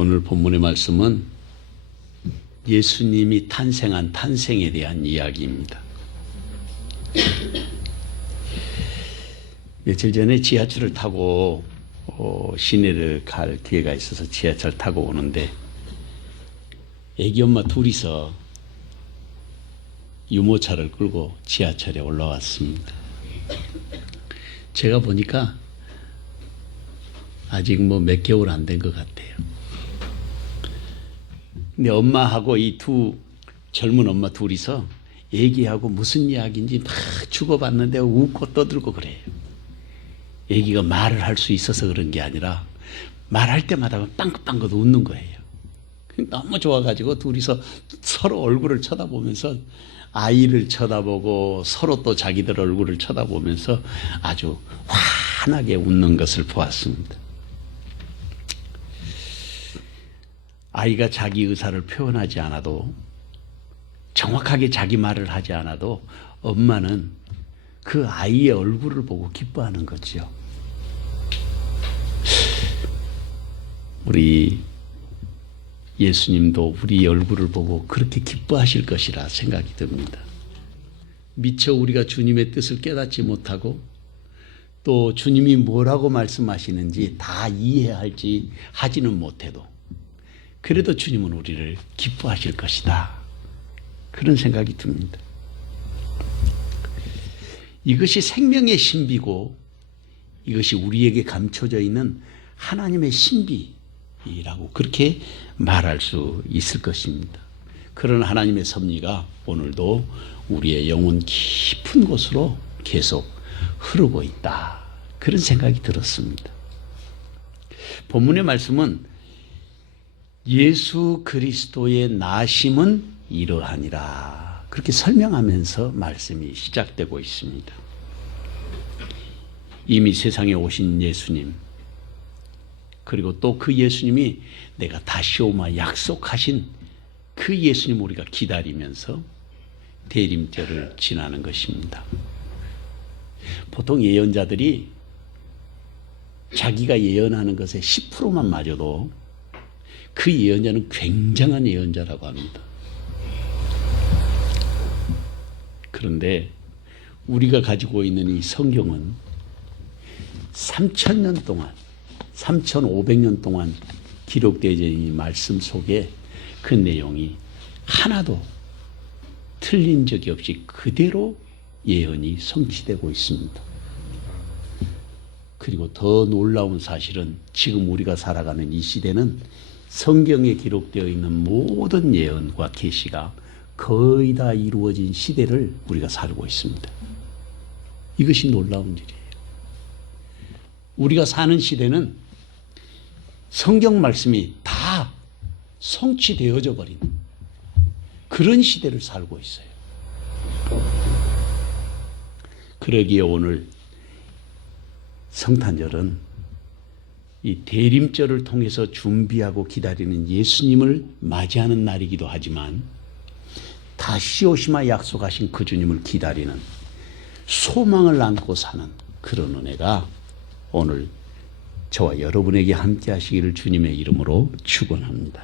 오늘 본문의 말씀은 예수님이 탄생한 탄생에 대한 이야기입니다. 며칠 전에 지하철을 타고 시내를 갈 기회가 있어서 지하철 타고 오는데 애기 엄마 둘이서 유모차를 끌고 지하철에 올라왔습니다. 제가 보니까 아직 몇 개월 안 된 것 같아요. 근데 엄마하고 이 젊은 엄마 둘이서 애기하고 무슨 이야기인지 막 주고받는데 웃고 떠들고 그래요. 애기가 말을 할 수 있어서 그런 게 아니라 말할 때마다 빵긋빵긋 웃는 거예요. 너무 좋아가지고 둘이서 서로 얼굴을 쳐다보면서 아이를 쳐다보고 서로 또 자기들 얼굴을 쳐다보면서 아주 환하게 웃는 것을 보았습니다. 아이가 자기 의사를 표현하지 않아도, 정확하게 자기 말을 하지 않아도 엄마는 그 아이의 얼굴을 보고 기뻐하는 거죠. 우리 예수님도 우리 얼굴을 보고 그렇게 기뻐하실 것이라 생각이 듭니다. 미처 우리가 주님의 뜻을 깨닫지 못하고 또 주님이 뭐라고 말씀하시는지 다 이해할지 하지는 못해도 그래도 주님은 우리를 기뻐하실 것이다. 그런 생각이 듭니다. 이것이 생명의 신비고 이것이 우리에게 감춰져 있는 하나님의 신비라고 그렇게 말할 수 있을 것입니다. 그런 하나님의 섭리가 오늘도 우리의 영혼 깊은 곳으로 계속 흐르고 있다. 그런 생각이 들었습니다. 본문의 말씀은 예수 그리스도의 나심은 이러하니라. 그렇게 설명하면서 말씀이 시작되고 있습니다. 이미 세상에 오신 예수님, 그리고 또 그 예수님이 내가 다시 오마 약속하신 그 예수님 우리가 기다리면서 대림절을 지나는 것입니다. 보통 예언자들이 자기가 예언하는 것의 10%만 맞아도 그 예언자는 굉장한 예언자라고 합니다. 그런데 우리가 가지고 있는 이 성경은 3,000년 동안, 3,500년 동안 기록되어져 있는 이 말씀 속에 그 내용이 하나도 틀린 적이 없이 그대로 예언이 성취되고 있습니다. 그리고 더 놀라운 사실은 지금 우리가 살아가는 이 시대는 성경에 기록되어 있는 모든 예언과 계시가 거의 다 이루어진 시대를 우리가 살고 있습니다. 이것이 놀라운 일이에요. 우리가 사는 시대는 성경 말씀이 다 성취되어져 버린 그런 시대를 살고 있어요. 그러기에 오늘 성탄절은 이 대림절을 통해서 준비하고 기다리는 예수님을 맞이하는 날이기도 하지만 다시 오시마 약속하신 그 주님을 기다리는 소망을 안고 사는 그런 은혜가 오늘 저와 여러분에게 함께 하시기를 주님의 이름으로 축원합니다.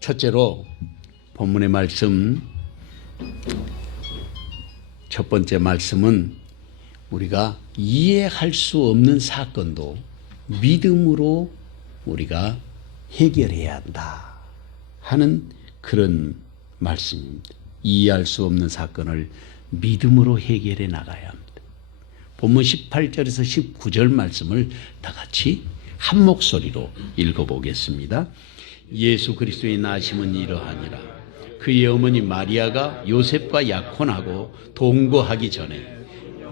첫째로 본문의 말씀, 첫 번째 말씀은 우리가 이해할 수 없는 사건도 믿음으로 우리가 해결해야 한다 하는 그런 말씀입니다. 이해할 수 없는 사건을 믿음으로 해결해 나가야 합니다. 본문 18절에서 19절 말씀을 다 같이 한 목소리로 읽어보겠습니다. 예수 그리스도의 나심은 이러하니라. 그의 어머니 마리아가 요셉과 약혼하고 동거하기 전에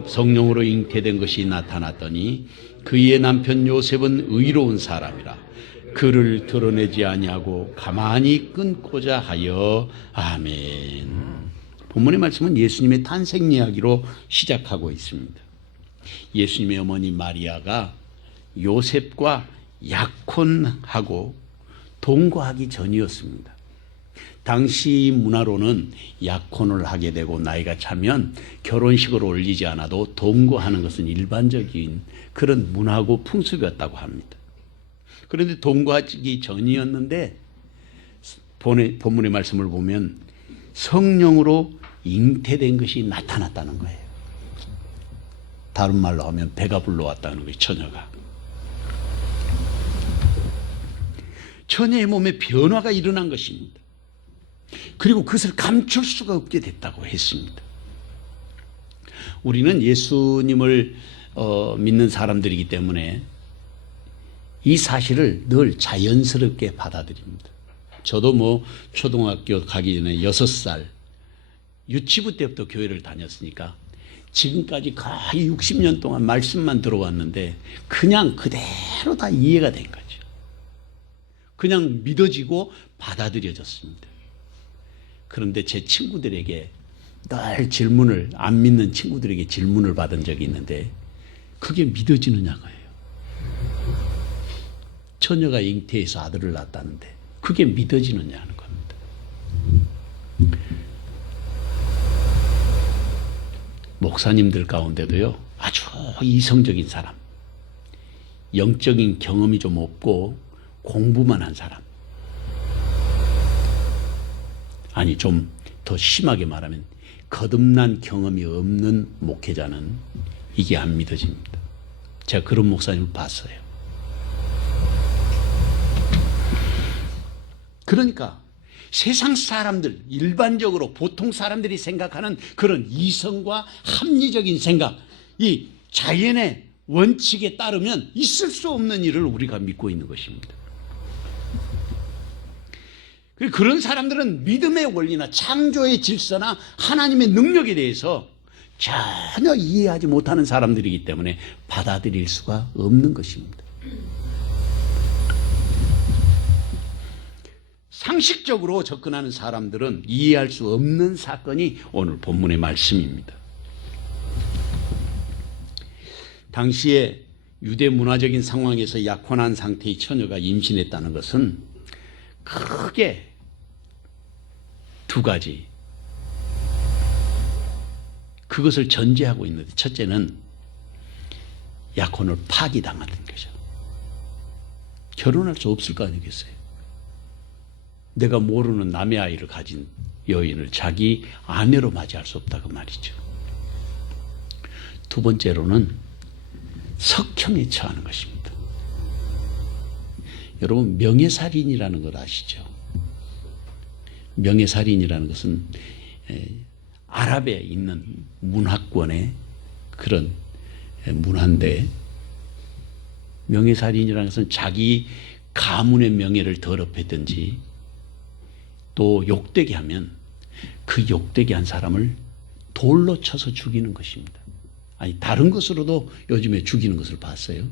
성령으로 잉태된 것이 나타났더니 그의 남편 요셉은 의로운 사람이라 그를 드러내지 아니하고 가만히 끊고자 하여. 아멘. 본문의 말씀은 예수님의 탄생 이야기로 시작하고 있습니다. 예수님의 어머니 마리아가 요셉과 약혼하고 동거하기 전이었습니다. 당시 문화로는 약혼을 하게 되고 나이가 차면 결혼식을 올리지 않아도 동거하는 것은 일반적인 그런 문화고 풍습이었다고 합니다. 그런데 동거하기 전이었는데 본문의 말씀을 보면 성령으로 잉태된 것이 나타났다는 거예요. 다른 말로 하면 배가 불러왔다는 거예요. 처녀가. 처녀의 몸에 변화가 일어난 것입니다. 그리고 그것을 감출 수가 없게 됐다고 했습니다. 우리는 예수님을 믿는 사람들이기 때문에 이 사실을 늘 자연스럽게 받아들입니다. 저도 뭐 초등학교 가기 전에 6살 유치부 때부터 교회를 다녔으니까 지금까지 거의 60년 동안 말씀만 들어왔는데 그냥 그대로 다 이해가 된 거죠. 그냥 믿어지고 받아들여졌습니다. 그런데 제 친구들에게 늘 질문을, 안 믿는 친구들에게 질문을 받은 적이 있는데 그게 믿어지느냐고요. 처녀가 잉태해서 아들을 낳았다는데 그게 믿어지느냐는 겁니다. 목사님들 가운데도요, 아주 이성적인 사람, 영적인 경험이 좀 없고 공부만 한 사람, 아니 좀 더 심하게 말하면 거듭난 경험이 없는 목회자는 이게 안 믿어집니다. 제가 그런 목사님을 봤어요. 그러니까 세상 사람들, 일반적으로 보통 사람들이 생각하는 그런 이성과 합리적인 생각, 이 자연의 원칙에 따르면 있을 수 없는 일을 우리가 믿고 있는 것입니다. 그런 사람들은 믿음의 원리나 창조의 질서나 하나님의 능력에 대해서 전혀 이해하지 못하는 사람들이기 때문에 받아들일 수가 없는 것입니다. 상식적으로 접근하는 사람들은 이해할 수 없는 사건이 오늘 본문의 말씀입니다. 당시에 유대 문화적인 상황에서 약혼한 상태의 처녀가 임신했다는 것은 크게 두 가지, 그것을 전제하고 있는데, 첫째는 약혼을 파기당하는 거죠. 결혼할 수 없을 거 아니겠어요? 내가 모르는 남의 아이를 가진 여인을 자기 아내로 맞이할 수 없다 그 말이죠. 두 번째로는 석형에 처하는 것입니다. 여러분, 명예살인이라는 걸 아시죠? 명예살인이라는 것은 아랍에 있는 문화권의 그런 문화인데, 명예살인이라는 것은 자기 가문의 명예를 더럽혔든지 또 욕되게 하면 그 욕되게 한 사람을 돌로 쳐서 죽이는 것입니다. 아니, 다른 것으로도 요즘에 죽이는 것을 봤어요.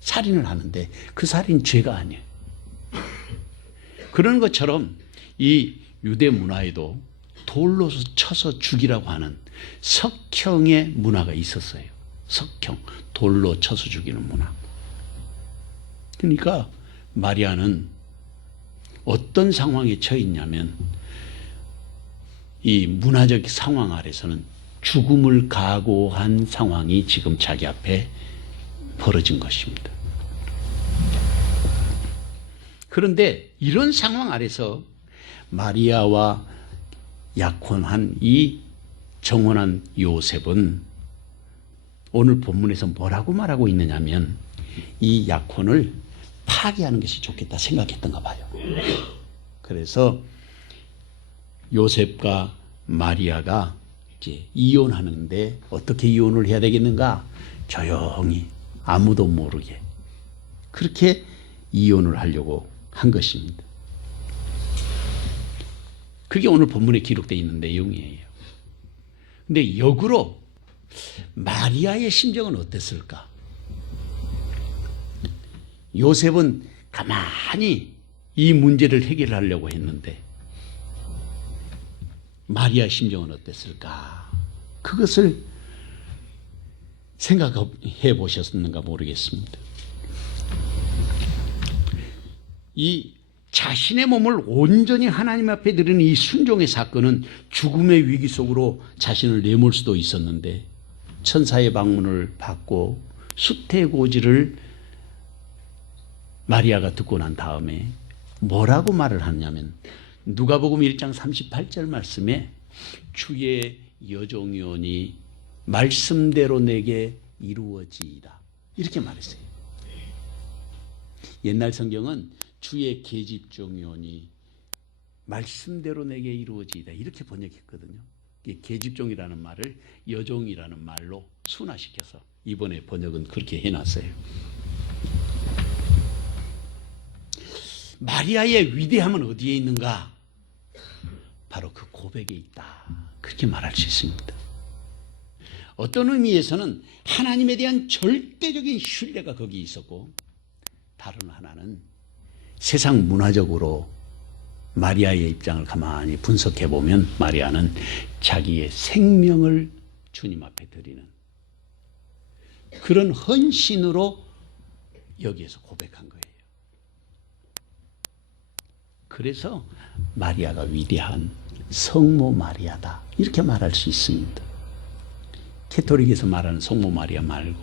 살인을 하는데 그 살인 죄가 아니에요. 그런 것처럼 이 유대 문화에도 돌로 쳐서 죽이라고 하는 석형의 문화가 있었어요. 석형, 돌로 쳐서 죽이는 문화. 그러니까 마리아는 어떤 상황에 처해 있냐면 이 문화적 상황 아래서는 죽음을 각오한 상황이 지금 자기 앞에 벌어진 것입니다. 그런데 이런 상황 아래서 마리아와 약혼한 이 정혼한 요셉은 오늘 본문에서 뭐라고 말하고 있느냐면 이 약혼을 파기하는 것이 좋겠다 생각했던가 봐요. 그래서 요셉과 마리아가 이제 이혼하는데 어떻게 이혼을 해야 되겠는가? 조용히 아무도 모르게 그렇게 이혼을 하려고 한 것입니다. 그게 오늘 본문에 기록되어 있는 내용이에요. 근데 역으로 마리아의 심정은 어땠을까? 요셉은 가만히 이 문제를 해결하려고 했는데 마리아의 심정은 어땠을까? 그것을 생각해 보셨는가 모르겠습니다. 이 자신의 몸을 온전히 하나님 앞에 드리는 이 순종의 사건은 죽음의 위기 속으로 자신을 내몰 수도 있었는데 천사의 방문을 받고 수태고지를 마리아가 듣고 난 다음에 뭐라고 말을 하냐면 누가복음 1장 38절 말씀에 주의 여종이오니 말씀대로 내게 이루어지이다 이렇게 말했어요. 옛날 성경은 주의 계집종이오니 말씀대로 내게 이루어지이다 이렇게 번역했거든요. 계집종이라는 말을 여종이라는 말로 순화시켜서 이번에 번역은 그렇게 해놨어요. 마리아의 위대함은 어디에 있는가? 바로 그 고백에 있다. 그렇게 말할 수 있습니다. 어떤 의미에서는 하나님에 대한 절대적인 신뢰가 거기 있었고, 다른 하나는 세상 문화적으로 마리아의 입장을 가만히 분석해 보면 마리아는 자기의 생명을 주님 앞에 드리는 그런 헌신으로 여기에서 고백한 거예요. 그래서 마리아가 위대한 성모 마리아다 이렇게 말할 수 있습니다. 캐토릭에서 말하는 성모 마리아 말고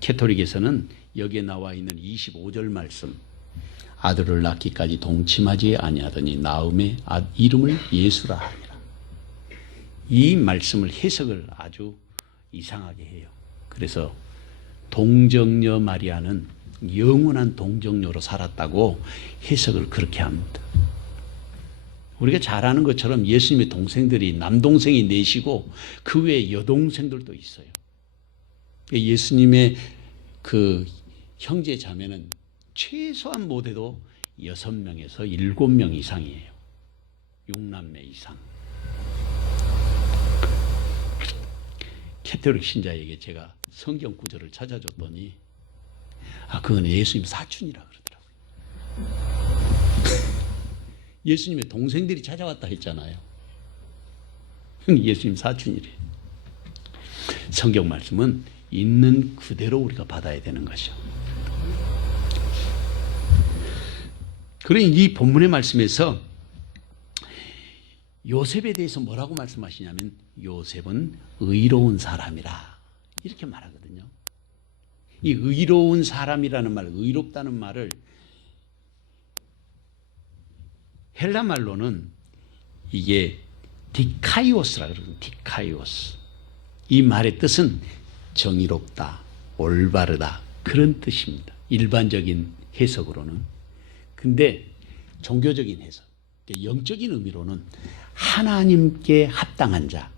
캐토릭에서는 여기에 나와 있는 25절 말씀 아들을 낳기까지 동침하지 아니하더니 낳음에 이름을 예수라 하니라. 이 말씀을 해석을 아주 이상하게 해요. 그래서 동정녀 마리아는 영원한 동정녀로 살았다고 해석을 그렇게 합니다. 우리가 잘 아는 것처럼 예수님의 동생들이 남동생이 넷이고 그 외에 여동생들도 있어요. 예수님의 그 형제 자매는 최소한 못해도 6명에서 7명 이상이에요. 6남매 이상. 캐토릭 신자에게 제가 성경 구절을 찾아줬더니 그건 예수님 사촌이라 그러더라고요. 예수님의 동생들이 찾아왔다 했잖아요. 예수님 사촌이래. 성경 말씀은 있는 그대로 우리가 받아야 되는 것이죠. 그러니 이 본문의 말씀에서 요셉에 대해서 뭐라고 말씀하시냐면 요셉은 의로운 사람이라 이렇게 말하거든요. 이 의로운 사람이라는 말, 의롭다는 말을 헬라 말로는 이게 디카이오스라 그러거든요. 디카이오스. 이 말의 뜻은 정의롭다, 올바르다 그런 뜻입니다. 일반적인 해석으로는. 근데 종교적인 해석, 영적인 의미로는 하나님께 합당한 자,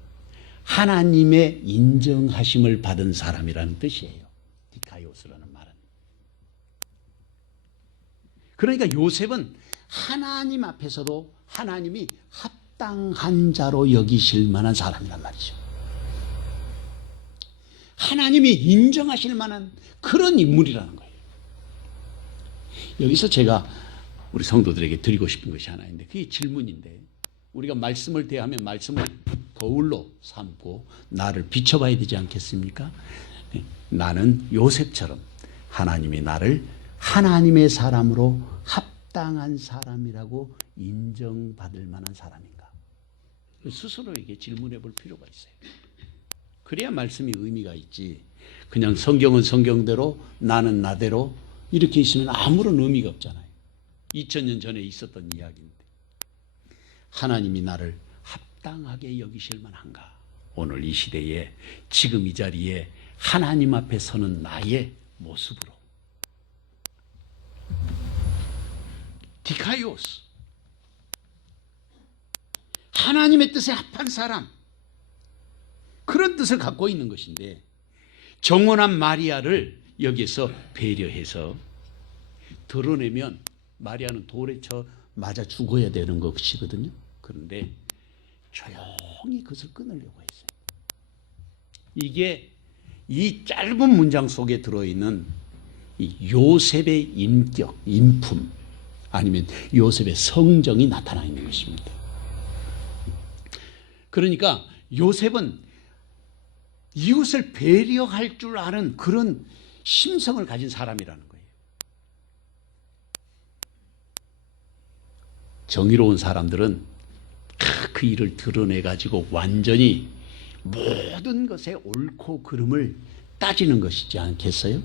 하나님의 인정하심을 받은 사람이라는 뜻이에요. 디카이오스라는 말은. 그러니까 요셉은 하나님 앞에서도 하나님이 합당한 자로 여기실 만한 사람이란 말이죠. 하나님이 인정하실 만한 그런 인물이라는 거예요. 여기서 제가 우리 성도들에게 드리고 싶은 것이 하나 있는데 그게 질문인데 우리가 말씀을 대하면 말씀을 거울로 삼고 나를 비춰봐야 되지 않겠습니까? 나는 요셉처럼 하나님이 나를 하나님의 사람으로 합당한 사람이라고 인정받을 만한 사람인가? 스스로에게 질문해 볼 필요가 있어요. 그래야 말씀이 의미가 있지. 그냥 성경은 성경대로 나는 나대로 이렇게 있으면 아무런 의미가 없잖아요. 2000년 전에 있었던 이야기인데 하나님이 나를 합당하게 여기실 만한가? 오늘 이 시대에 지금 이 자리에 하나님 앞에 서는 나의 모습으로 디카이오스 하나님의 뜻에 합한 사람 그런 뜻을 갖고 있는 것인데 정원한 마리아를 여기서 배려해서 드러내면 마리아는 돌에 쳐 맞아 죽어야 되는 것이거든요. 그런데 조용히 그것을 끊으려고 했어요. 이게 이 짧은 문장 속에 들어있는 이 요셉의 인격, 인품 아니면 요셉의 성정이 나타나 있는 것입니다. 그러니까 요셉은 이웃을 배려할 줄 아는 그런 심성을 가진 사람이라는 거예요. 정의로운 사람들은 그 일을 드러내가지고 완전히 모든 것의 옳고 그름을 따지는 것이지 않겠어요?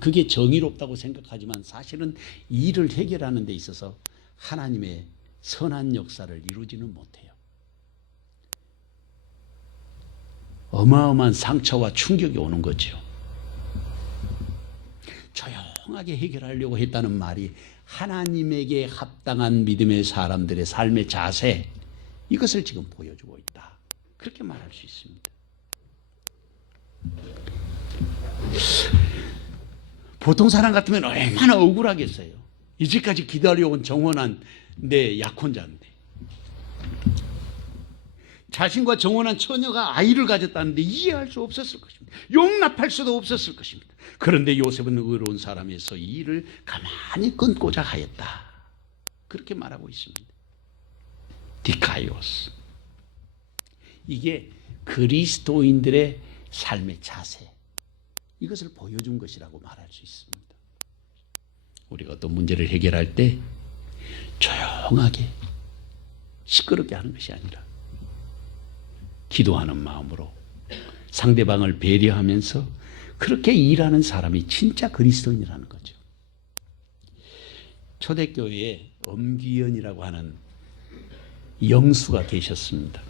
그게 정의롭다고 생각하지만 사실은 일을 해결하는 데 있어서 하나님의 선한 역사를 이루지는 못해요. 어마어마한 상처와 충격이 오는 거죠. 조용하게 해결하려고 했다는 말이 하나님에게 합당한 믿음의 사람들의 삶의 자세, 이것을 지금 보여주고 있다. 그렇게 말할 수 있습니다. 보통 사람 같으면 얼마나 억울하겠어요. 이제까지 기다려온 정원한 내 약혼자인데, 자신과 정원한 처녀가 아이를 가졌다는데 이해할 수 없었을 것입니다. 용납할 수도 없었을 것입니다. 그런데 요셉은 의로운 사람에서 이 일을 가만히 끊고자 하였다. 그렇게 말하고 있습니다. 디카이오스. 이게 그리스도인들의 삶의 자세, 이것을 보여준 것이라고 말할 수 있습니다. 우리가 어떤 문제를 해결할 때 조용하게 시끄럽게 하는 것이 아니라 기도하는 마음으로 상대방을 배려하면서 그렇게 일하는 사람이 진짜 그리스도인이라는 거죠. 초대교회에 엄기현이라고 하는 영수가 계셨습니다.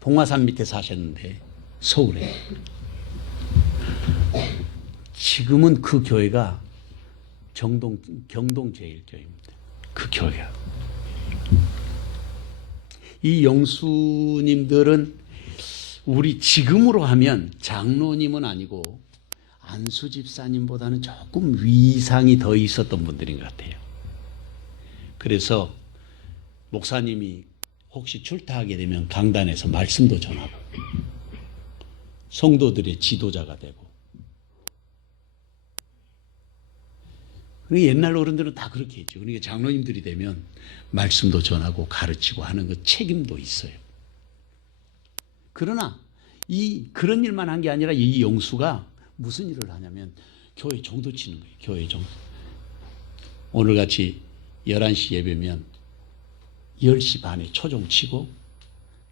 봉화산 밑에 사셨는데, 서울에. 지금은 그 교회가 경동제일교회입니다. 그 교회가. 이 영수님들은 우리 지금으로 하면 장로님은 아니고 안수 집사님보다는 조금 위상이 더 있었던 분들인 것 같아요. 그래서 목사님이 혹시 출타하게 되면 강단에서 말씀도 전하고 성도들의 지도자가 되고, 그러니까 옛날 어른들은 다 그렇게 했죠. 그러니까 장로님들이 되면 말씀도 전하고 가르치고 하는 그 책임도 있어요. 그러나 그런 일만 한 게 아니라 이 영수가 무슨 일을 하냐면 교회 종도 치는 거예요. 교회 종. 오늘같이 11시 예배면 10시 반에 초종 치고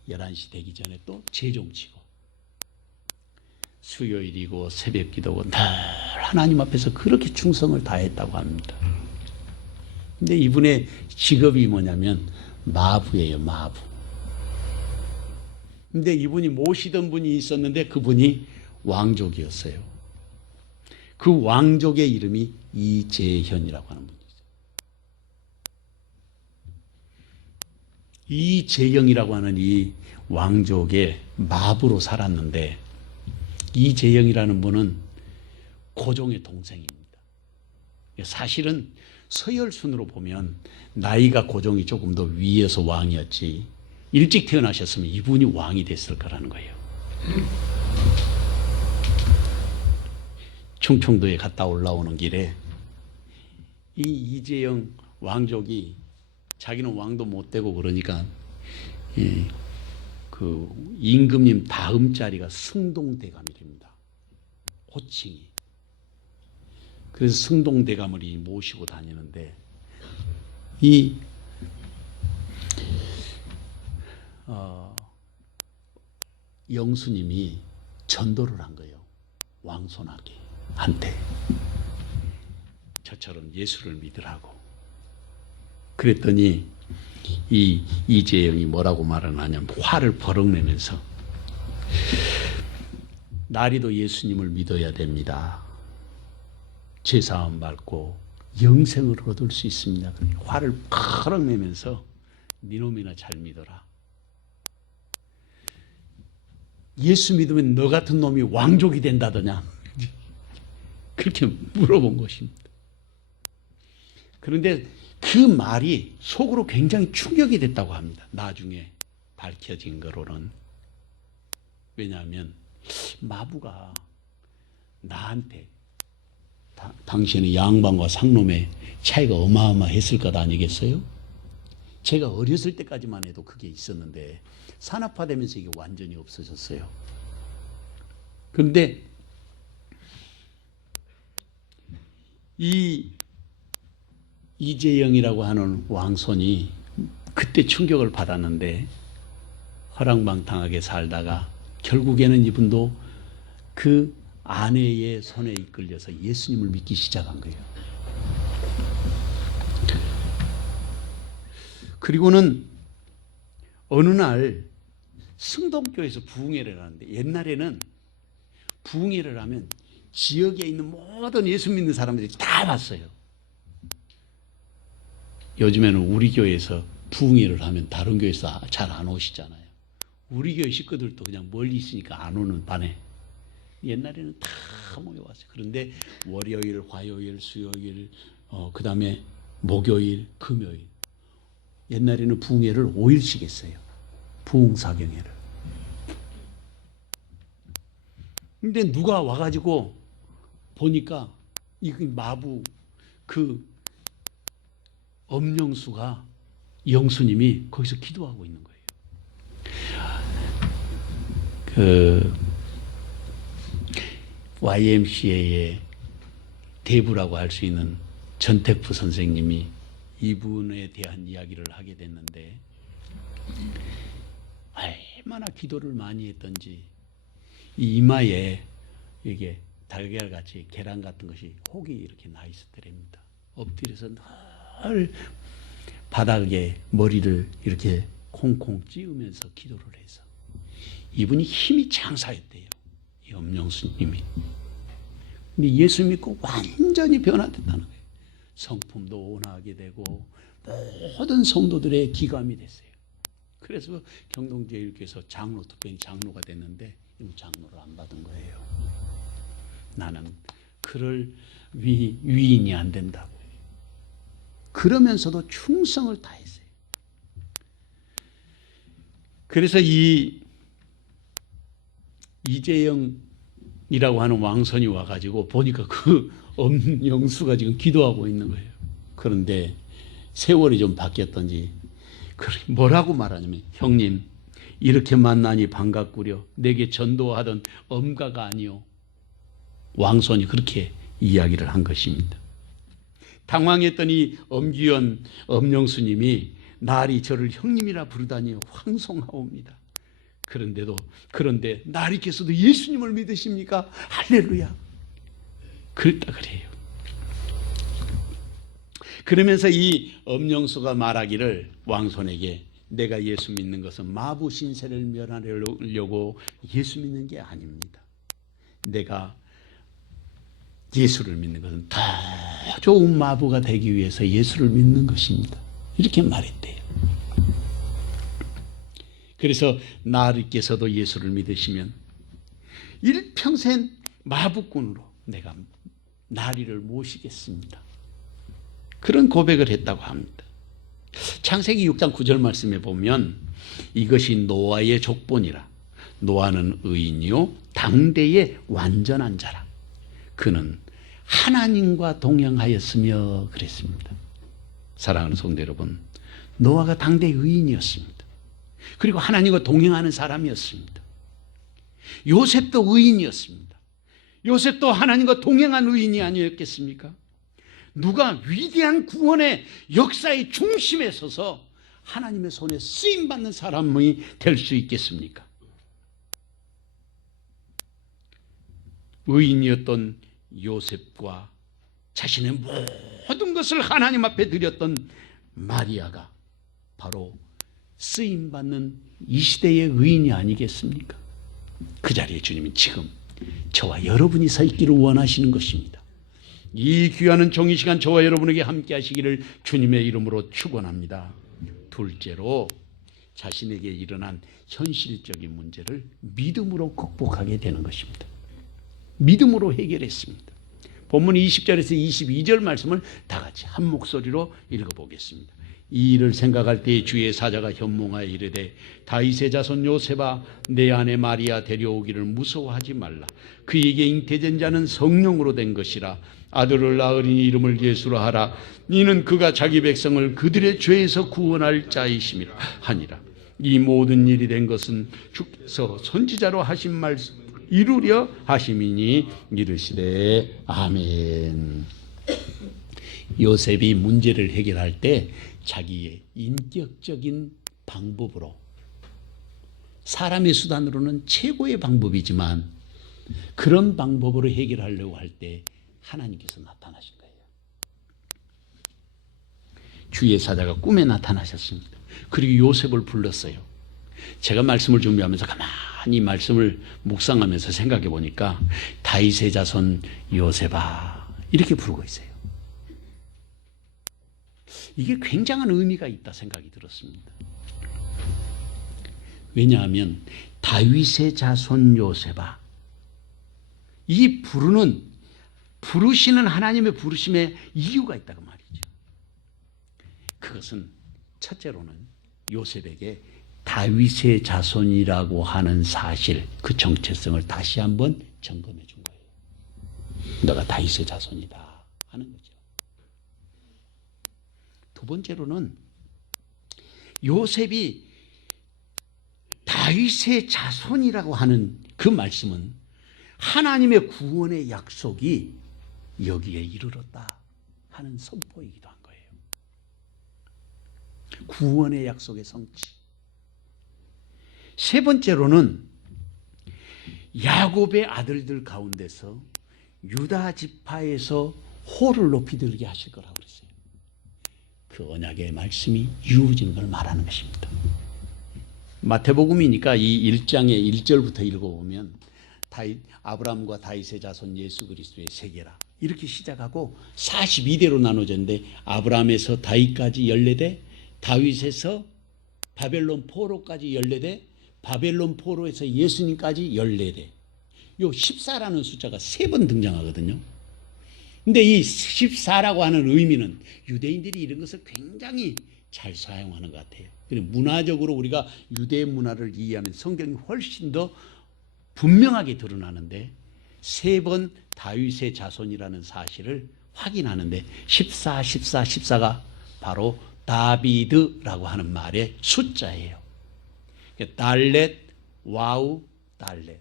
11시 되기 전에 또 재종 치고, 수요일이고 새벽 기도고 늘 하나님 앞에서 그렇게 충성을 다했다고 합니다. 근데 이분의 직업이 뭐냐면 마부예요, 마부. 근데 이분이 모시던 분이 있었는데 그분이 왕족이었어요. 그 왕족의 이름이 이재현이라고 하는 분이죠. 이재영이라고 하는 이 왕족의 마부로 살았는데, 이재영이라는 분은 고종의 동생입니다. 사실은 서열순으로 보면 나이가 고종이 조금 더 위에서 왕이었지, 일찍 태어나셨으면 이분이 왕이 됐을 거라는 거예요. 충청도에 갔다 올라오는 길에 이 이재영 왕족이 자기는 왕도 못 되고 그러니까 그 임금님 다음 자리가 승동대감이랍니다. 호칭이. 그래서 승동대감을 모시고 다니는데, 이 영수님이 전도를 한 거예요. 왕손하게 한테. 저처럼 예수를 믿으라고. 그랬더니 이 이재영이 뭐라고 말을 하냐면 화를 버럭 내면서, 나리도 예수님을 믿어야 됩니다. 죄사함 받고 영생을 얻을 수 있습니다. 화를 버럭 내면서 니놈이나 잘 믿어라. 예수 믿으면 너 같은 놈이 왕족이 된다더냐. 그렇게 물어본 것입니다. 그런데 그 말이 속으로 굉장히 충격이 됐다고 합니다. 나중에 밝혀진 거로는. 왜냐하면 마부가 나한테 당신의 양반과 상놈의 차이가 어마어마했을 것 아니겠어요? 제가 어렸을 때까지만 해도 그게 있었는데 산업화되면서 이게 완전히 없어졌어요. 그런데 이 이재영이라고 하는 왕손이 그때 충격을 받았는데 허랑방탕하게 살다가 결국에는 이분도 그 아내의 손에 이끌려서 예수님을 믿기 시작한 거예요. 그리고는 어느 날 승동교에서 부흥회를 하는데, 옛날에는 부흥회를 하면 지역에 있는 모든 예수 믿는 사람들이 다 왔어요. 요즘에는 우리 교회에서 부흥회를 하면 다른 교회에서 잘 안 오시잖아요. 우리 교회 식구들도 그냥 멀리 있으니까 안 오는 반에, 옛날에는 다 모여왔어요. 그런데 월요일, 화요일, 수요일, 그 다음에 목요일, 금요일, 옛날에는 부흥회를 5일씩 했어요. 부흥사경회를. 근데 누가 와가지고 보니까 이 마부 그 엄영수가, 영수님이 거기서 기도하고 있는 거예요. 그 YMCA의 대부라고 할 수 있는 전택부 선생님이 이분에 대한 이야기를 하게 됐는데, 얼마나 기도를 많이 했던지 이 이마에 이게 달걀같이 계란 같은 것이 혹이 이렇게 나 있었더랍니다. 엎드려서 늘 바닥에 머리를 이렇게 콩콩 찌우면서 기도를 해서 이분이 힘이 장사였대요. 이 엄영수님이. 근데 예수 믿고 완전히 변화됐다는 거예요. 성품도 온화하게 되고 모든 성도들의 기감이 됐어요. 그래서 경동제일교에서 장로, 특별히 장로가 됐는데 장로를 안 받은 거예요. 나는 그럴 위인이 안 된다고. 그러면서도 충성을 다했어요. 그래서 이 이재영이라고 하는 왕손이 와가지고 보니까 그 엄영수가 지금 기도하고 있는 거예요. 그런데 세월이 좀 바뀌었던지 뭐라고 말하냐면, 형님 이렇게 만나니 반갑구려. 내게 전도하던 엄가가 아니오. 왕손이 그렇게 이야기를 한 것입니다. 당황했던 이 엄규현 엄영수님이 날이 저를 형님이라 부르다니 황송하옵니다. 그런데 나리께서도 예수님을 믿으십니까? 할렐루야. 그랬다 그래요. 그러면서 이 엄영수가 말하기를, 왕손에게 내가 예수 믿는 것은 마부 신세를 멸하려고 예수 믿는 게 아닙니다. 내가 예수를 믿는 것은 더 좋은 마부가 되기 위해서 예수를 믿는 것입니다. 이렇게 말했대요. 그래서 나리께서도 예수를 믿으시면 일평생 마부꾼으로 내가 나리를 모시겠습니다. 그런 고백을 했다고 합니다. 창세기 6장 9절 말씀에 보면, 이것이 노아의 족본이라. 노아는 의인이요 당대의 완전한 자라. 그는 하나님과 동행하였으며 그랬습니다. 사랑하는 성도 여러분, 노아가 당대의 의인이었습니다. 그리고 하나님과 동행하는 사람이었습니다. 요셉도 의인이었습니다. 요셉도 하나님과 동행한 의인이 아니었겠습니까? 누가 위대한 구원의 역사의 중심에 서서 하나님의 손에 쓰임받는 사람이 될 수 있겠습니까? 의인이었던 요셉과 자신의 모든 것을 하나님 앞에 드렸던 마리아가 바로 쓰임받는 이 시대의 의인이 아니겠습니까? 그 자리에 주님은 지금 저와 여러분이 서 있기를 원하시는 것입니다. 이 귀한 종이 시간 저와 여러분에게 함께 하시기를 주님의 이름으로 축원합니다. 둘째로, 자신에게 일어난 현실적인 문제를 믿음으로 극복하게 되는 것입니다. 믿음으로 해결했습니다. 본문 20절에서 22절 말씀을 다 같이 한 목소리로 읽어보겠습니다. 이 일을 생각할 때에 주의 사자가 현몽하여 이르되, 다윗의 자손 요셉아, 내 아내 마리아 데려오기를 무서워하지 말라. 그에게 잉태된 자는 성령으로 된 것이라. 아들을 낳으리니 이름을 예수로 하라. 이는 그가 자기 백성을 그들의 죄에서 구원할 자이심이라 하니라. 이 모든 일이 된 것은 주께서 선지자로 하신 말씀 이루려 하심이니 이르시되 아멘. 요셉이 문제를 해결할 때 자기의 인격적인 방법으로, 사람의 수단으로는 최고의 방법이지만 그런 방법으로 해결하려고 할 때 하나님께서 나타나신 거예요. 주의 사자가 꿈에 나타나셨습니다. 그리고 요셉을 불렀어요. 제가 말씀을 준비하면서 가만히 말씀을 묵상하면서 생각해 보니까 다윗의 자손 요셉아 이렇게 부르고 있어요. 이게 굉장한 의미가 있다 생각이 들었습니다. 왜냐하면 다윗의 자손 요셉아, 이 부르시는 하나님의 부르심에 이유가 있다고 말이죠. 그것은 첫째로는 요셉에게 다윗의 자손이라고 하는 사실, 그 정체성을 다시 한번 점검해 준 거예요. 너가 다윗의 자손이다 하는 거죠. 두 번째로는 요셉이 다윗의 자손이라고 하는 그 말씀은 하나님의 구원의 약속이 여기에 이르렀다 하는 선포이기도 한 거예요. 구원의 약속의 성취. 세 번째로는 야곱의 아들들 가운데서 유다 지파에서 호를 높이 들게 하실 거라고 그랬어요. 그 언약의 말씀이 이루어지는 걸 말하는 것입니다. 마태복음이니까 이 1장의 1절부터 읽어보면 아브라함과 다윗의 자손 예수 그리스도의 세계라 이렇게 시작하고 42대로 나눠졌는데 아브라함에서 다윗까지 14대, 다윗에서 바벨론 포로까지 14대, 바벨론 포로에서 예수님까지 14대. 요 14라는 숫자가 3번 등장하거든요. 근데 이 14라고 하는 의미는 유대인들이 이런 것을 굉장히 잘 사용하는 것 같아요. 문화적으로 우리가 유대 문화를 이해하면 성경이 훨씬 더 분명하게 드러나는데 3번 다윗의 자손이라는 사실을 확인하는데 14, 14, 14가 바로 다비드라고 하는 말의 숫자예요. 달렛, 와우, 달렛.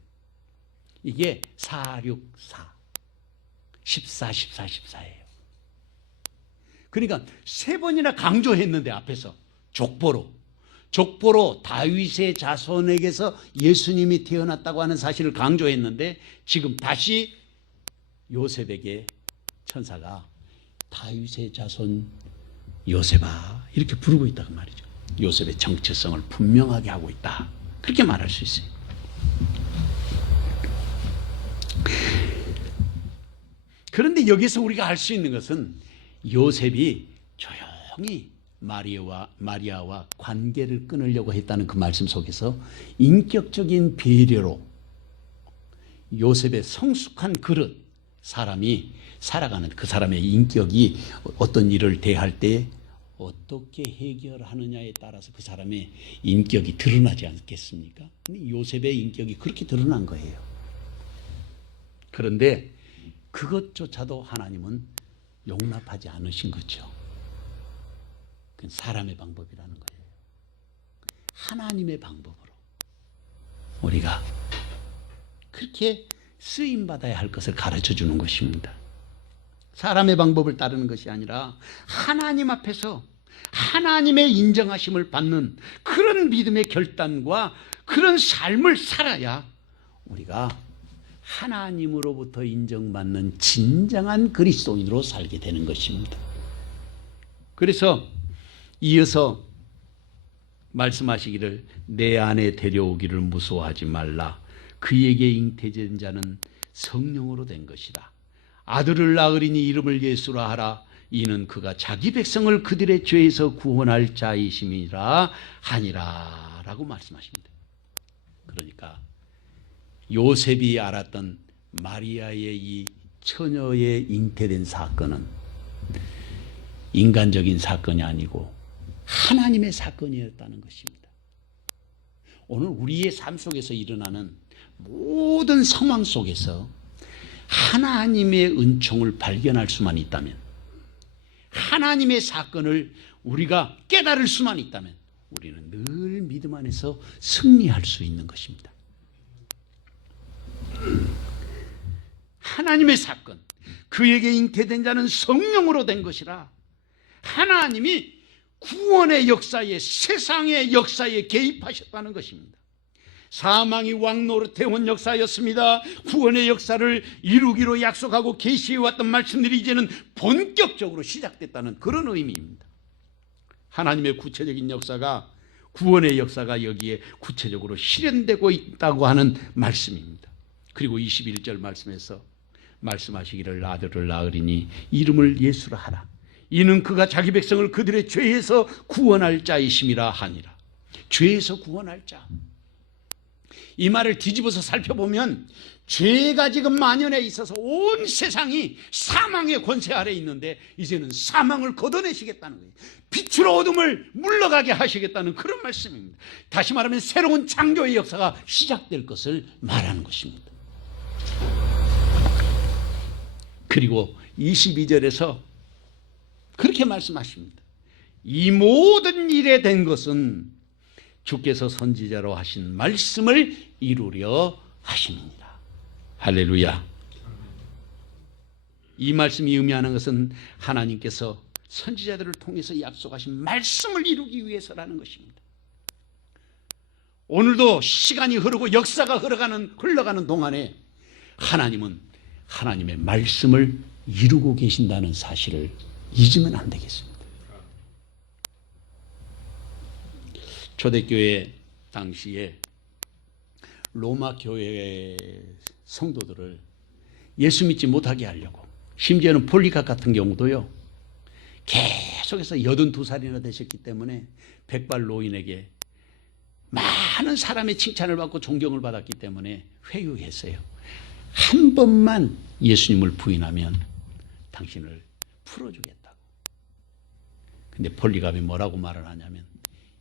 이게 464, 14, 14, 14예요. 그러니까 3번이나 강조했는데 앞에서 족보로 다윗의 자손에게서 예수님이 태어났다고 하는 사실을 강조했는데 지금 다시 요셉에게 천사가 다윗의 자손 요셉아 이렇게 부르고 있다고 말이죠. 요셉의 정체성을 분명하게 하고 있다. 그렇게 말할 수 있어요. 그런데 여기서 우리가 알 수 있는 것은 요셉이 조용히 마리아와 관계를 끊으려고 했다는 그 말씀 속에서 인격적인 배려로 요셉의 성숙한 그릇, 사람이 살아가는 그 사람의 인격이 어떤 일을 대할 때 어떻게 해결하느냐에 따라서 그 사람의 인격이 드러나지 않겠습니까? 근데 요셉의 인격이 그렇게 드러난 거예요. 그런데 그것조차도 하나님은 용납하지 않으신 거죠. 그건 사람의 방법이라는 거예요. 하나님의 방법으로 우리가 그렇게 쓰임받아야 할 것을 가르쳐 주는 것입니다. 사람의 방법을 따르는 것이 아니라 하나님 앞에서 하나님의 인정하심을 받는 그런 믿음의 결단과 그런 삶을 살아야 우리가 하나님으로부터 인정받는 진정한 그리스도인으로 살게 되는 것입니다. 그래서 이어서 말씀하시기를 내 안에 데려오기를 무서워하지 말라. 그에게 잉태된 자는 성령으로 된 것이다. 아들을 낳으리니 이름을 예수라 하라. 이는 그가 자기 백성을 그들의 죄에서 구원할 자이심이라 하니라 라고 말씀하십니다. 그러니까 요셉이 알았던 마리아의 이 처녀의 잉태된 사건은 인간적인 사건이 아니고 하나님의 사건이었다는 것입니다. 오늘 우리의 삶 속에서 일어나는 모든 상황 속에서 하나님의 은총을 발견할 수만 있다면, 하나님의 사건을 우리가 깨달을 수만 있다면 우리는 늘 믿음 안에서 승리할 수 있는 것입니다. 하나님의 사건, 그에게 잉태된 자는 성령으로 된 것이라. 하나님이 구원의 역사에, 세상의 역사에 개입하셨다는 것입니다. 사망이 왕 노릇해온 역사였습니다. 구원의 역사를 이루기로 약속하고 계시해왔던 말씀들이 이제는 본격적으로 시작됐다는 그런 의미입니다. 하나님의 구체적인 역사가, 구원의 역사가 여기에 구체적으로 실현되고 있다고 하는 말씀입니다. 그리고 21절 말씀에서 말씀하시기를 아들을 낳으리니 이름을 예수라 하라. 이는 그가 자기 백성을 그들의 죄에서 구원할 자이심이라 하니라. 죄에서 구원할 자. 이 말을 뒤집어서 살펴보면 죄가 지금 만연해 있어서 온 세상이 사망의 권세 아래 있는데 이제는 사망을 걷어내시겠다는 거예요. 빛으로 어둠을 물러가게 하시겠다는 그런 말씀입니다. 다시 말하면 새로운 창조의 역사가 시작될 것을 말하는 것입니다. 그리고 22절에서 그렇게 말씀하십니다. 이 모든 일에 된 것은 주께서 선지자로 하신 말씀을 이루려 하심이니라. 할렐루야. 이 말씀이 의미하는 것은 하나님께서 선지자들을 통해서 약속하신 말씀을 이루기 위해서라는 것입니다. 오늘도 시간이 흐르고 역사가 흘러가는 동안에 하나님은 하나님의 말씀을 이루고 계신다는 사실을 잊으면 안 되겠습니다. 초대교회 당시에 로마 교회의 성도들을 예수 믿지 못하게 하려고, 심지어는 폴리갑 같은 경우도요, 계속해서 82살이나 되셨기 때문에 백발 노인에게 많은 사람의 칭찬을 받고 존경을 받았기 때문에 회유했어요. 한 번만 예수님을 부인하면 당신을 풀어주겠다고. 근데 폴리갑이 뭐라고 말을 하냐면,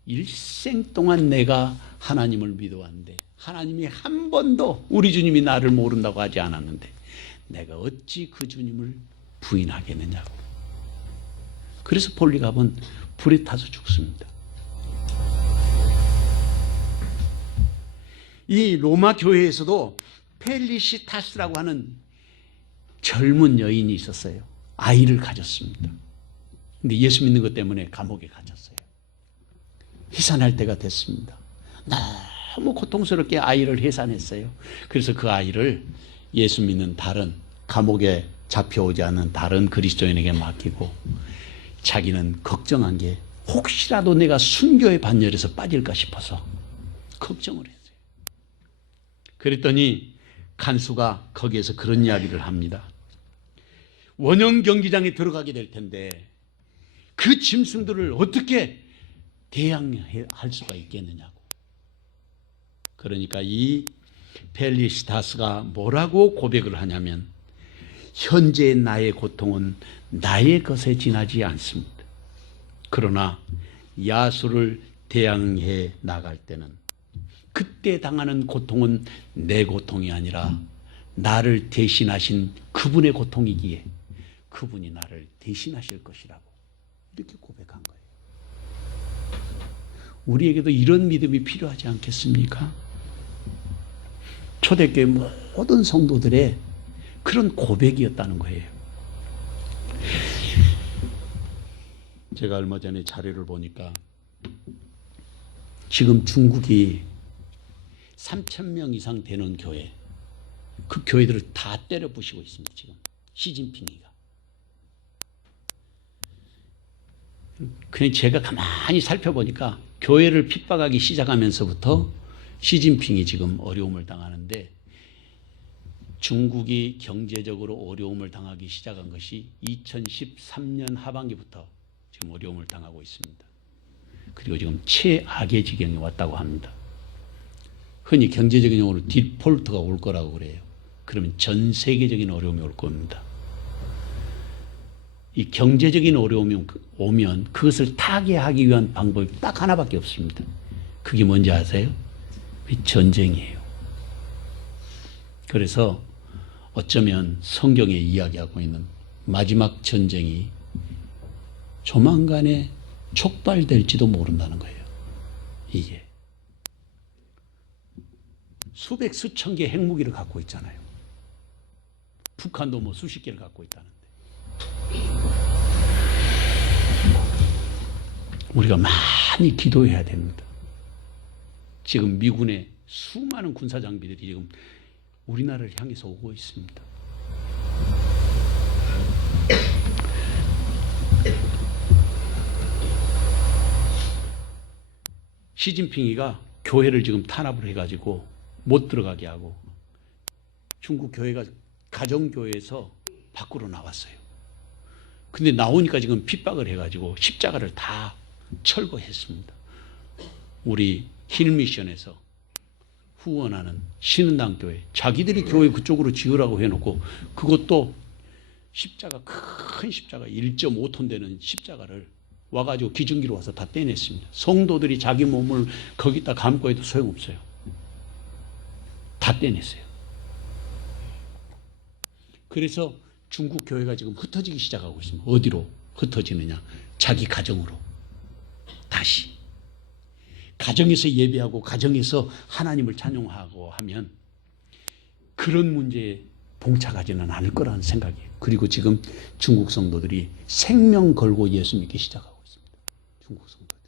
일생 동안 내가 하나님을 믿어왔는데 하나님이 한 번도 우리 주님이 나를 모른다고 하지 않았는데 내가 어찌 그 주님을 부인하겠느냐고. 그래서 폴리갑은 불에 타서 죽습니다. 이 로마 교회에서도 펠리시타스라고 하는 젊은 여인이 있었어요. 아이를 가졌습니다. 근데 예수 믿는 것 때문에 감옥에 갇혔어요. 해산할 때가 됐습니다. 너무 고통스럽게 아이를 해산했어요. 그래서 그 아이를 예수 믿는 다른, 감옥에 잡혀오지 않은 다른 그리스도인에게 맡기고, 자기는 걱정한 게 혹시라도 내가 순교의 반열에서 빠질까 싶어서 걱정을 했어요. 그랬더니 간수가 거기에서 그런 이야기를 합니다. 원형 경기장에 들어가게 될 텐데 그 짐승들을 어떻게 대항할 수가 있겠느냐고. 그러니까 이 펠리시타스가 뭐라고 고백을 하냐면, 현재 나의 고통은 나의 것에 지나지 않습니다. 그러나 야수를 대항해 나갈 때는 그때 당하는 고통은 내 고통이 아니라 나를 대신하신 그분의 고통이기에 그분이 나를 대신하실 것이라고 이렇게 고백한 거예요. 우리에게도 이런 믿음이 필요하지 않겠습니까? 초대교회 모든 성도들의 그런 고백이었다는 거예요. 제가 얼마 전에 자료를 보니까 지금 중국이 3,000명 이상 되는 교회, 그 교회들을 다 때려 부시고 있습니다. 지금 시진핑이가. 그냥 제가 가만히 살펴보니까 교회를 핍박하기 시작하면서부터 시진핑이 지금 어려움을 당하는데, 중국이 경제적으로 어려움을 당하기 시작한 것이 2013년 하반기부터 지금 어려움을 당하고 있습니다. 그리고 지금 최악의 지경에 왔다고 합니다. 흔히 경제적인 용어로 디폴트가 올 거라고 그래요. 그러면 전 세계적인 어려움이 올 겁니다. 이 경제적인 어려움이 오면 그것을 타개하기 위한 방법이 딱 하나밖에 없습니다. 그게 뭔지 아세요? 전쟁이에요. 그래서 어쩌면 성경에 이야기하고 있는 마지막 전쟁이 조만간에 촉발될지도 모른다는 거예요. 이게 수백 수천 개 핵무기를 갖고 있잖아요. 북한도 뭐 수십 개를 갖고 있다는데. 우리가 많이 기도해야 됩니다. 지금 미군의 수많은 군사 장비들이 지금 우리나라를 향해서 오고 있습니다. 시진핑이가 교회를 지금 탄압을 해가지고 못 들어가게 하고 중국 교회가 가정교회에서 밖으로 나왔어요. 근데 나오니까 지금 핍박을 해가지고 십자가를 다 철거했습니다. 우리 힐미션에서 후원하는 신은당 교회, 자기들이 교회 그쪽으로 지으라고 해놓고 그것도 십자가, 큰 십자가 1.5톤 되는 십자가를 와가지고 기중기로 와서 다 떼냈습니다. 성도들이 자기 몸을 거기다 감고 해도 소용없어요. 다 떼냈어요. 그래서 중국 교회가 지금 흩어지기 시작하고 있습니다. 어디로 흩어지느냐? 자기 가정으로. 다시. 가정에서 예배하고 가정에서 하나님을 찬양하고 하면 그런 문제에 봉착하지는 않을 거라는 생각이에요. 그리고 지금 중국 성도들이 생명 걸고 예수 믿기 시작하고 있습니다. 중국 성도들이.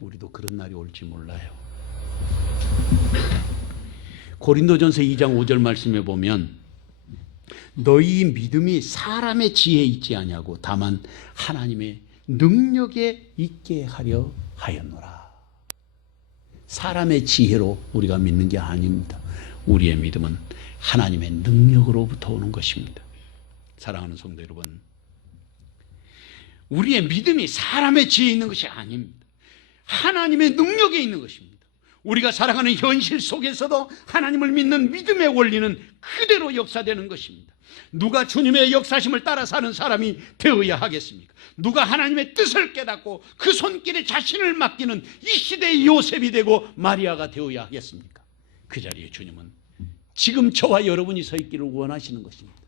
우리도 그런 날이 올지 몰라요. 고린도전서 2장 5절 말씀에 보면 너희 믿음이 사람의 지혜에 있지 아니하고 다만 하나님의 능력에 있게 하려 하였노라. 사람의 지혜로 우리가 믿는 게 아닙니다. 우리의 믿음은 하나님의 능력으로부터 오는 것입니다. 사랑하는 성도 여러분, 우리의 믿음이 사람의 지혜에 있는 것이 아닙니다. 하나님의 능력에 있는 것입니다. 우리가 살아가는 현실 속에서도 하나님을 믿는 믿음의 원리는 그대로 역사되는 것입니다. 누가 주님의 역사심을 따라 사는 사람이 되어야 하겠습니까? 누가 하나님의 뜻을 깨닫고 그 손길에 자신을 맡기는 이 시대의 요셉이 되고 마리아가 되어야 하겠습니까? 그 자리에 주님은 지금 저와 여러분이 서 있기를 원하시는 것입니다.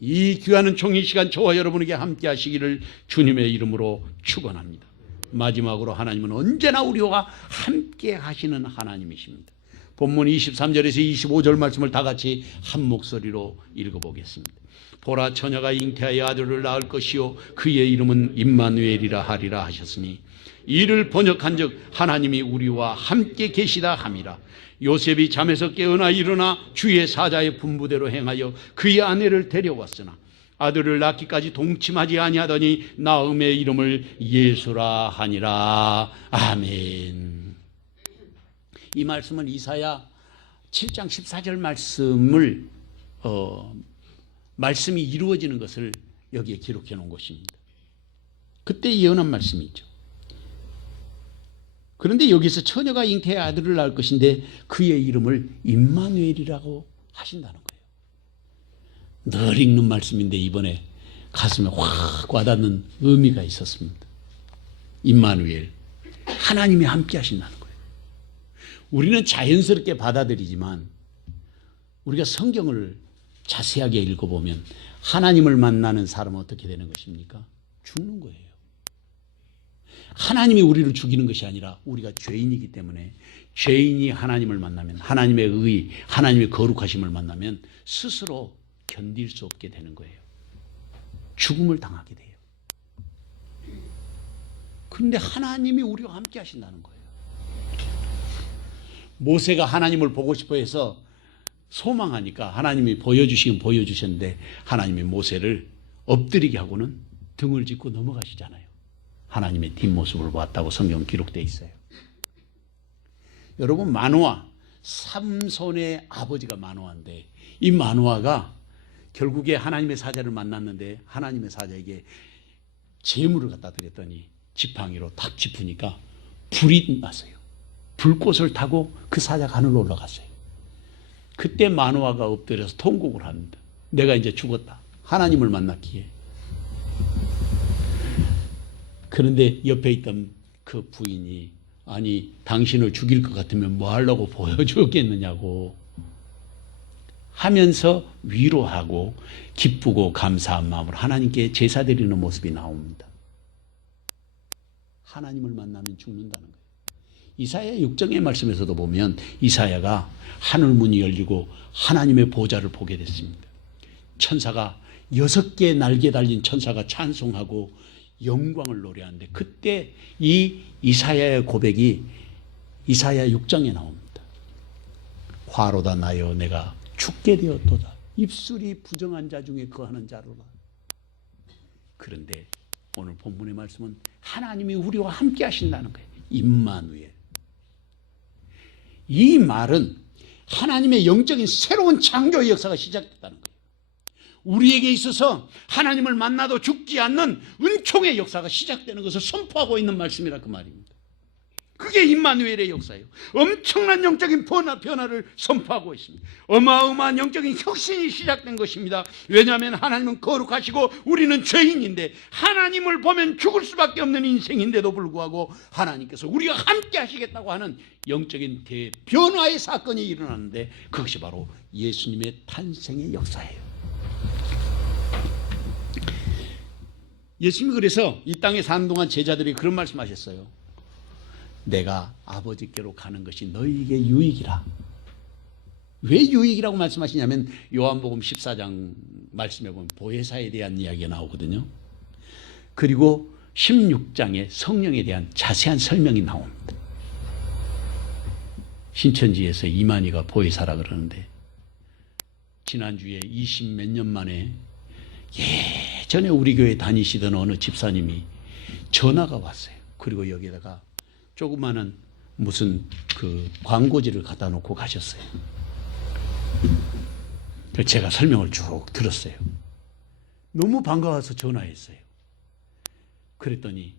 이 귀한 종이 시간 저와 여러분에게 함께 하시기를 주님의 이름으로 축원합니다. 마지막으로 하나님은 언제나 우리와 함께 하시는 하나님이십니다. 본문 23절에서 25절 말씀을 다 같이 한 목소리로 읽어보겠습니다. 보라, 처녀가 잉태하여 아들을 낳을 것이요 그의 이름은 임마누엘이라 하리라 하셨으니 이를 번역한 즉 하나님이 우리와 함께 계시다 함이라. 요셉이 잠에서 깨어나 일어나 주의 사자의 분부대로 행하여 그의 아내를 데려왔으나 아들을 낳기까지 동침하지 아니하더니 나음의 이름을 예수라 하니라. 아멘. 이 말씀은 이사야 7장 14절 말씀을 말씀이 이루어지는 것을 여기에 기록해 놓은 것입니다. 그때 예언한 말씀이죠. 그런데 여기서 처녀가 잉태해 아들을 낳을 것인데 그의 이름을 임마누엘이라고 하신다는 거예요. 늘 읽는 말씀인데 이번에 가슴에 확 와닿는 의미가 있었습니다. 임마누엘, 하나님이 함께 하신다는 거예요. 우리는 자연스럽게 받아들이지만 우리가 성경을 자세하게 읽어보면 하나님을 만나는 사람은 어떻게 되는 것입니까? 죽는 거예요. 하나님이 우리를 죽이는 것이 아니라 우리가 죄인이기 때문에 죄인이 하나님을 만나면 하나님의 의, 하나님의 거룩하심을 만나면 스스로 견딜 수 없게 되는 거예요. 죽음을 당하게 돼요. 그런데 하나님이 우리와 함께 하신다는 거예요. 모세가 하나님을 보고 싶어 해서 소망하니까 하나님이 보여주시긴 보여주셨는데 하나님이 모세를 엎드리게 하고는 등을 짚고 넘어가시잖아요. 하나님의 뒷모습을 봤다고 성경 기록되어 있어요. 여러분, 마노아, 삼손의 아버지가 마노아인데 이 마노아가 결국에 하나님의 사자를 만났는데 하나님의 사자에게 재물을 갖다 드렸더니 지팡이로 탁 짚으니까 불이 났어요. 불꽃을 타고 그 사자가 하늘로 올라갔어요. 그때 마노아가 엎드려서 통곡을 합니다. 내가 이제 죽었다. 하나님을 만났기에. 그런데 옆에 있던 그 부인이 아니 당신을 죽일 것 같으면 뭐 하려고 보여주겠느냐고 하면서 위로하고 기쁘고 감사한 마음으로 하나님께 제사 드리는 모습이 나옵니다. 하나님을 만나면 죽는다는 거예요. 이사야 6장의 말씀에서도 보면 이사야가 하늘문이 열리고 하나님의 보좌를 보게 됐습니다. 천사가 6개의 날개 달린 천사가 찬송하고 영광을 노래하는데 그때 이 이사야의 고백이 이사야 6장에 나옵니다. 화로다 나여 내가 죽게 되었도다. 입술이 부정한 자 중에 거하는 자로라. 그런데 오늘 본문의 말씀은 하나님이 우리와 함께 하신다는 거예요. 임마누엘. 이 말은 하나님의 영적인 새로운 창조의 역사가 시작됐다는 거예요. 우리에게 있어서 하나님을 만나도 죽지 않는 은총의 역사가 시작되는 것을 선포하고 있는 말씀이라 그 말입니다. 그게 임마누엘의 역사예요. 엄청난 영적인 변화를 선포하고 있습니다. 어마어마한 영적인 혁신이 시작된 것입니다. 왜냐하면 하나님은 거룩하시고 우리는 죄인인데 하나님을 보면 죽을 수밖에 없는 인생인데도 불구하고 하나님께서 우리가 함께 하시겠다고 하는 영적인 대변화의 사건이 일어나는데 그것이 바로 예수님의 탄생의 역사예요. 예수님이 그래서 이 땅에 사는 동안 제자들이 그런 말씀하셨어요. 내가 아버지께로 가는 것이 너희에게 유익이라. 왜 유익이라고 말씀하시냐면 요한복음 14장 말씀해 보면 보혜사에 대한 이야기가 나오거든요. 그리고 16장에 성령에 대한 자세한 설명이 나옵니다. 신천지에서 이만희가 보혜사라 그러는데 지난주에 20 몇 년 만에 예전에 우리 교회 다니시던 어느 집사님이 전화가 왔어요. 그리고 여기다가 조그마한 무슨 그 광고지를 갖다 놓고 가셨어요. 제가 설명을 쭉 들었어요. 너무 반가워서 전화했어요. 그랬더니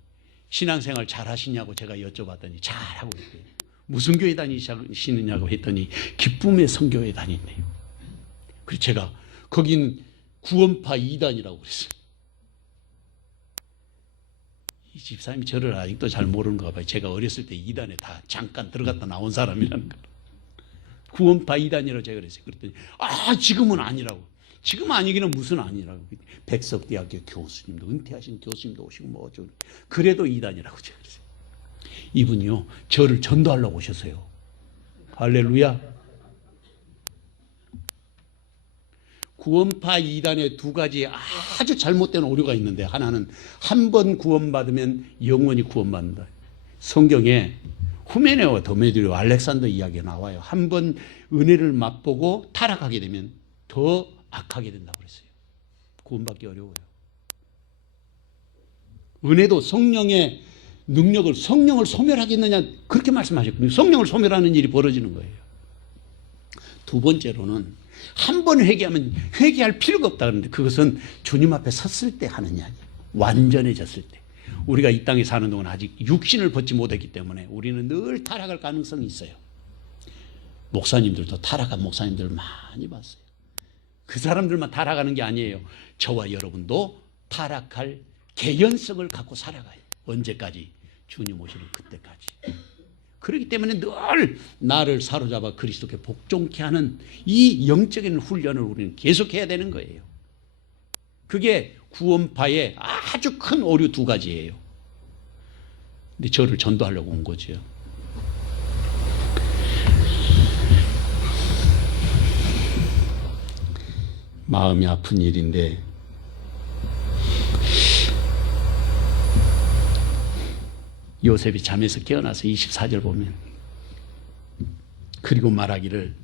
신앙생활 잘 하시냐고 제가 여쭤봤더니 잘하고 있대요. 무슨 교회 다니시느냐고 했더니 기쁨의 성교회 다닌대요. 그래서 제가 거긴 구원파 2단이라고 그랬어요. 이 집사님이 저를 아직도 잘 모르는가 봐요. 제가 어렸을 때 2단에 다 잠깐 들어갔다 나온 사람이라는 거. 구원파 2단이라고 제가 그랬어요. 그랬더니 지금은 아니라고. 지금 아니기는 무슨 아니라고. 백석대학교 교수님도 은퇴하신 교수님도 오시고 뭐 어쩌고. 그래도 2단이라고 제가 그랬어요. 이분이요 저를 전도하려고 오셨어요. 할렐루야. 구원파 2단에 두 가지 아주 잘못된 오류가 있는데 하나는 한 번 구원받으면 영원히 구원받는다. 성경에 후메네오와 더메드리오 알렉산더 이야기가 나와요. 한 번 은혜를 맛보고 타락하게 되면 더 악하게 된다고 그랬어요. 구원받기 어려워요. 은혜도 성령의 능력을 성령을 소멸하겠느냐 그렇게 말씀하셨거든요. 성령을 소멸하는 일이 벌어지는 거예요. 두 번째로는 한 번 회개하면 회개할 필요가 없다 그러는데 그것은 주님 앞에 섰을 때 하는 이야기. 완전해졌을 때. 우리가 이 땅에 사는 동안 아직 육신을 벗지 못했기 때문에 우리는 늘 타락할 가능성이 있어요. 목사님들도 타락한 목사님들 많이 봤어요. 그 사람들만 타락하는 게 아니에요. 저와 여러분도 타락할 개연성을 갖고 살아가요. 언제까지? 주님 오시는 그때까지. 그렇기 때문에 늘 나를 사로잡아 그리스도께 복종케 하는 이 영적인 훈련을 우리는 계속해야 되는 거예요. 그게 구원파의 아주 큰 오류 두 가지예요. 근데 저를 전도하려고 온 거죠. 마음이 아픈 일인데 요셉이 잠에서 깨어나서 24절 보면 그리고 말하기를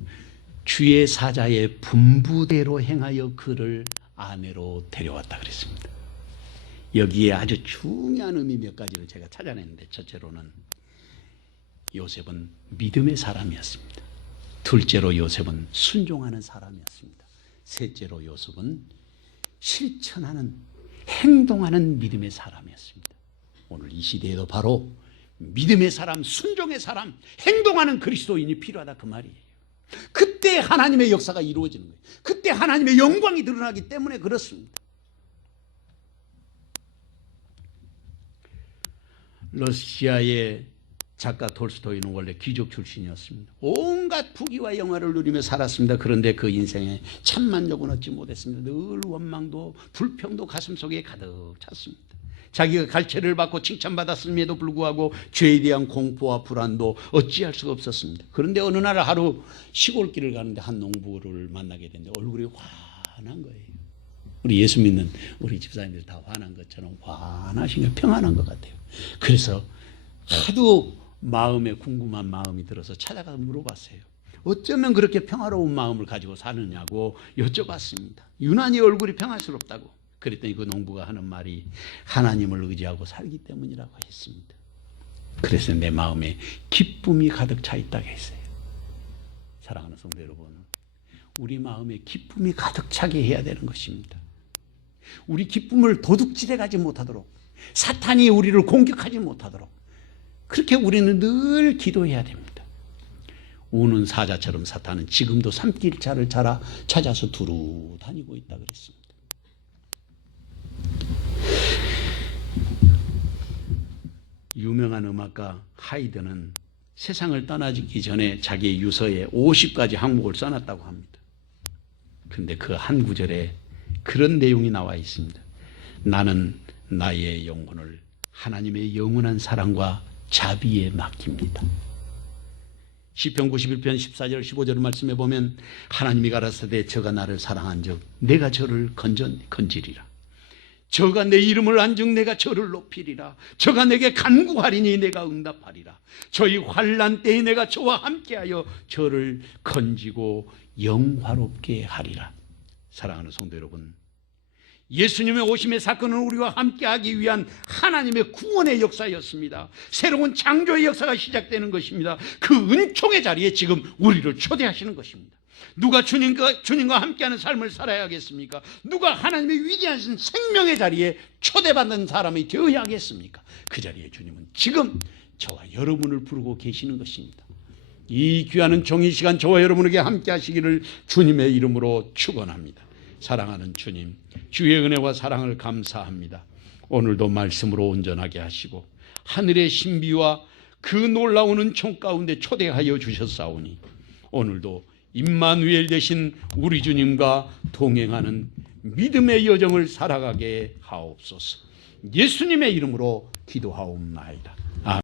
주의 사자의 분부대로 행하여 그를 아내로 데려왔다 그랬습니다. 여기에 아주 중요한 의미 몇 가지를 제가 찾아냈는데 첫째로는 요셉은 믿음의 사람이었습니다. 둘째로 요셉은 순종하는 사람이었습니다. 셋째로 요셉은 실천하는 행동하는 믿음의 사람이었습니다. 오늘 이 시대에도 바로 믿음의 사람, 순종의 사람, 행동하는 그리스도인이 필요하다 그 말이에요. 그때 하나님의 역사가 이루어지는 거예요. 그때 하나님의 영광이 드러나기 때문에 그렇습니다. 러시아의 작가 톨스토이는 원래 귀족 출신이었습니다. 온갖 부귀와 영화를 누리며 살았습니다. 그런데 그 인생에 참 만족은 얻지 못했습니다. 늘 원망도 불평도 가슴속에 가득 찼습니다. 자기가 갈채를 받고 칭찬받았음에도 불구하고 죄에 대한 공포와 불안도 어찌할 수가 없었습니다. 그런데 어느 날 하루 시골길을 가는데 한 농부를 만나게 됐는데 얼굴이 환한 거예요. 우리 예수 믿는 우리 집사님들 다 환한 것처럼 환하신 게 평안한 것 같아요. 그래서 하도 마음에 궁금한 마음이 들어서 찾아가서 물어봤어요. 어쩌면 그렇게 평화로운 마음을 가지고 사느냐고 여쭤봤습니다. 유난히 얼굴이 평화스럽다고. 그랬더니 그 농부가 하는 말이 하나님을 의지하고 살기 때문이라고 했습니다. 그래서 내 마음에 기쁨이 가득 차 있다고 했어요. 사랑하는 성도 여러분, 우리 마음에 기쁨이 가득 차게 해야 되는 것입니다. 우리 기쁨을 도둑질해 가지 못하도록, 사탄이 우리를 공격하지 못하도록 그렇게 우리는 늘 기도해야 됩니다. 우는 사자처럼 사탄은 지금도 산길차를 찾아서 두루 다니고 있다 그랬습니다. 유명한 음악가 하이드는 세상을 떠나기 전에 자기의 유서에 50가지 항목을 써놨다고 합니다. 그런데 그 한 구절에 그런 내용이 나와 있습니다. 나는 나의 영혼을 하나님의 영원한 사랑과 자비에 맡깁니다. 시편 91편 14절 15절 말씀에 보면 하나님이 가라사대 저가 나를 사랑한 적 내가 저를 건지리라. 저가 내 이름을 안즉 내가 저를 높이리라. 저가 내게 간구하리니 내가 응답하리라. 저희 환난 때에 내가 저와 함께하여 저를 건지고 영화롭게 하리라. 사랑하는 성도 여러분, 예수님의 오심의 사건은 우리와 함께하기 위한 하나님의 구원의 역사였습니다. 새로운 창조의 역사가 시작되는 것입니다. 그 은총의 자리에 지금 우리를 초대하시는 것입니다. 누가 주님과 함께하는 삶을 살아야겠습니까? 누가 하나님의 위대한 생명의 자리에 초대받는 사람이 되어야겠습니까? 그 자리에 주님은 지금 저와 여러분을 부르고 계시는 것입니다. 이 귀한 은총의 시간 저와 여러분에게 함께 하시기를 주님의 이름으로 축원합니다. 사랑하는 주님, 주의 은혜와 사랑을 감사합니다. 오늘도 말씀으로 온전하게 하시고 하늘의 신비와 그 놀라운 은총 가운데 초대하여 주셨사오니 오늘도 임마누엘 되신 우리 주님과 동행하는 믿음의 여정을 살아가게 하옵소서. 예수님의 이름으로 기도하옵나이다.